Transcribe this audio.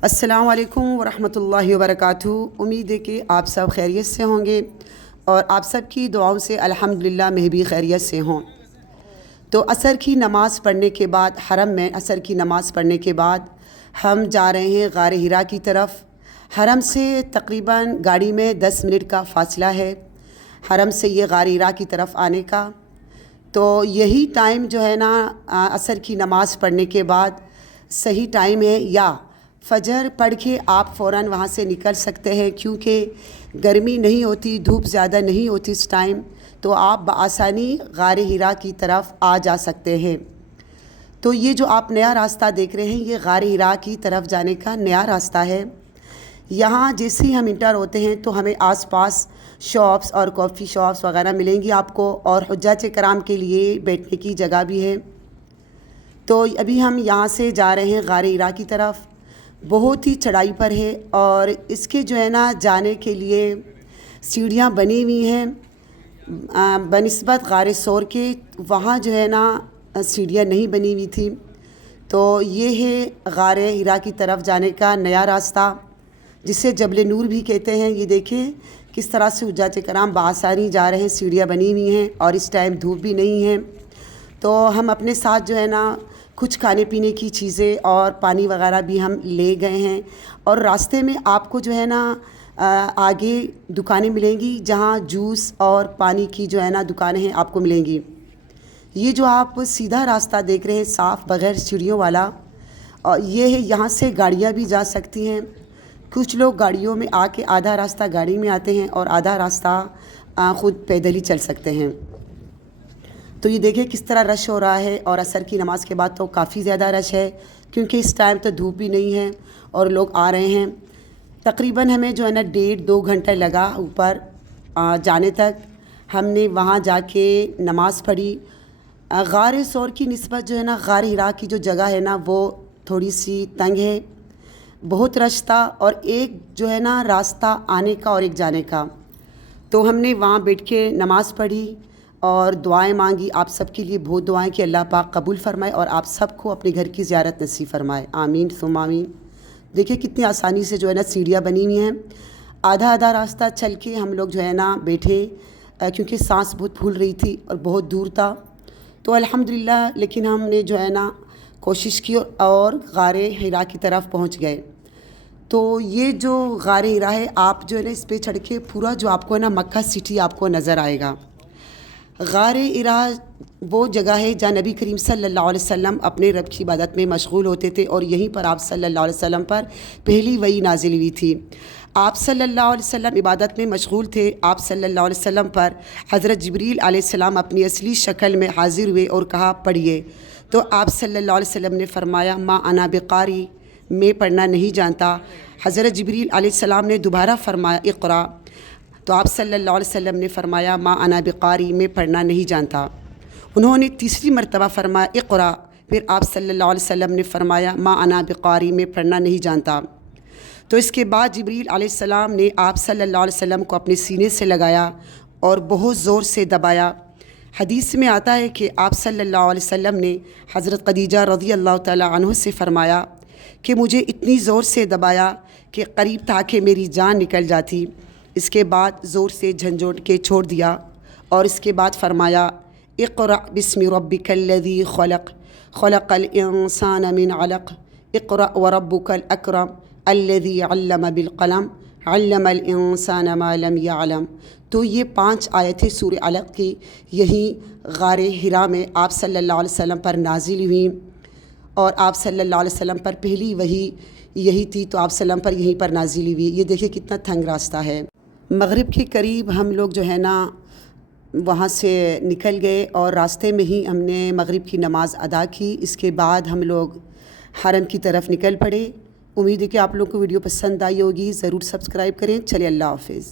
अस्सलाम वालेकुम वरहमतुल्लाहि वबरकातुहू। उम्मीद है कि आप सब खैरियत से होंगे और आप सब की दुआओं से अल्हम्दुलिल्लाह मैं भी खैरियत से हूँ। तो असर की नमाज़ पढ़ने के बाद हरम में असर की नमाज़ पढ़ने के बाद हम जा रहे हैं गार हिरा की तरफ। हरम से तकरीबन गाड़ी में 10 मिनट का फ़ासला है हरम से ये गार हिरा की तरफ आने का। तो यही टाइम जो है ना असर की नमाज़ पढ़ने के बाद सही टाइम है, या फ़जर पढ़ के आप फ़ौरन वहाँ से निकल सकते हैं, क्योंकि गर्मी नहीं होती, धूप ज़्यादा नहीं होती इस टाइम, तो आप बआसानी गार हिरा की तरफ आ जा सकते हैं। तो ये जो आप नया रास्ता देख रहे हैं, ये गार हिरा की तरफ जाने का नया रास्ता है। यहाँ जैसे ही हम इंटर होते हैं तो हमें आसपास शॉप्स और कॉफ़ी शॉप्स वगैरह मिलेंगी आपको, और हुज्जाज कराम के लिए बैठने की जगह भी है। तो अभी हम यहाँ से जा रहे हैं गार हिरा की तरफ। बहुत ही चढ़ाई पर है और इसके जो है ना जाने के लिए सीढ़ियाँ बनी हुई हैं बनिस्बत गार सौर के। वहाँ जो है ना सीढ़ियाँ नहीं बनी हुई थी। तो ये है गार हिरा की तरफ जाने का नया रास्ता, जिसे जबल नूर भी कहते हैं। ये देखें किस तरह से हुज्जाज कराम बासानी जा रहे हैं, सीढ़ियाँ बनी हुई हैं और इस टाइम धूप भी नहीं है। तो हम अपने साथ जो है ना कुछ खाने पीने की चीज़ें और पानी वगैरह भी हम ले गए हैं। और रास्ते में आपको जो है ना आगे दुकानें मिलेंगी जहाँ जूस और पानी की जो है ना दुकानें हैं आपको मिलेंगी। ये जो आप सीधा रास्ता देख रहे हैं साफ़ बग़ैर सीढ़ियों वाला, और ये है, यहाँ से गाड़ियाँ भी जा सकती हैं। कुछ लोग गाड़ियों में आके आधा रास्ता गाड़ी में आते हैं और आधा रास्ता ख़ुद पैदल ही चल सकते हैं। तो ये देखिए किस तरह रश हो रहा है, और असर की नमाज़ के बाद तो काफ़ी ज़्यादा रश है, क्योंकि इस टाइम तो धूप भी नहीं है और लोग आ रहे हैं। तकरीबन हमें जो है ना 1.5-2 घंटे लगा ऊपर जाने तक। हमने वहाँ जाके नमाज़ पढ़ी। गार सौर की निस्बत जो है ना गार हिरा की जो जगह है ना वो थोड़ी सी तंग है, बहुत रश था, और एक जो है ना रास्ता आने का और एक जाने का। तो हमने वहाँ बैठ के नमाज़ पढ़ी और दुआएं मांगी। आप सब के लिए बहुत दुआएं कि अल्लाह पाक कबूल फ़रमाए और आप सबको अपने घर की ज़ियारत नसीब फ़रमाए, आमीन सुम आमीन। देखिए कितनी आसानी से जो है ना सीढ़ियाँ बनी हुई हैं। आधा आधा रास्ता चल के हम लोग जो है ना बैठे, क्योंकि सांस बहुत फूल रही थी और बहुत दूर था। तो अल्हम्दुलिल्लाह लेकिन हमने जो है ना कोशिश की और गार हिरा की तरफ पहुँच गए। तो ये जो गार हिरा है, आप जो है ना इस पर चढ़ के पूरा जो आपको है ना मक्का सिटी आपको नज़र आएगा। गार हिरा वो जगह है जहाँ नबी करीम सल्लल्लाहु अलैहि वसल्लम अपने रब की इबादत में मशगूल होते थे, और यहीं पर आप सल्लल्लाहु अलैहि वसल्लम पर पहली वही नाजिल हुई थी। आप सल्लल्लाहु अलैहि वसल्लम इबादत में मशगूल थे। आप सल्लल्लाहु अलैहि वसल्लम पर हज़रत जिब्रील अलैहिस्सलाम अपनी असली शक्ल में हाजिर हुए और कहा पढ़िए। तो आप सल्लल्लाहु अलैहि वसल्लम ने फरमाया मा अना बिकारी, मैं पढ़ना नहीं जानता। हज़रत जिब्रील अलैहिस्सलाम ने दोबारा फरमाया इक़रा। तो आप सल्लल्लाहु अलैहि वसल्लम ने फरमाया मा अना बिकारी, मैं पढ़ना नहीं जानता। उन्होंने तीसरी मरतबा फरमाया इक़रा। फिर आप सल्लल्लाहु अलैहि वसल्लम ने फरमाया मा अना बिकारी, मैं पढ़ना नहीं जानता। तो इसके बाद जिब्रील अलैहिस्सलाम ने आप सल्लल्लाहु अलैहि वसल्लम को अपने सीने से लगाया और बहुत ज़ोर से दबाया। हदीस में आता है कि आप सल्लल्लाहु अलैहि वसल्लम ने हज़रत खदीजा रज़ी अल्लाह ताला अन्हा से फरमाया कि मुझे इतनी ज़ोर से दबाया कि करीब था कि मेरी जान निकल जाती। इसके बाद ज़ोर से झंझोड़ के छोड़ दिया, और इसके बाद फरमाया इक़रा बिस्मि रब्बिकल्लज़ी खलक़ खलक़ल इंसान मिन अलक़ इक़रा व रब्बुकल अकरम अल्लज़ी अल्लम बिल क़लम अल्लमल इंसान मा लम यअलम। तो ये 5 आयतें सूरह अलक़ की यहीं गार हिरा में आप सल्लल्लाहु अलैहि वसल्लम पर नाजिल हुई, और आप सल्लल्लाहु अलैहि वसल्लम पर पहली वही यही थी, तो आप सल्लम पर यहीं पर नाजिल हुई। ये देखिए कितना तंग रास्ता है। मगरिब के करीब हम लोग जो है ना वहाँ से निकल गए और रास्ते में ही हमने मगरिब की नमाज़ अदा की। इसके बाद हम लोग हरम की तरफ निकल पड़े। उम्मीद है कि आप लोगों को वीडियो पसंद आई होगी। ज़रूर सब्सक्राइब करें। चलिए अल्लाह हाफ़िज़।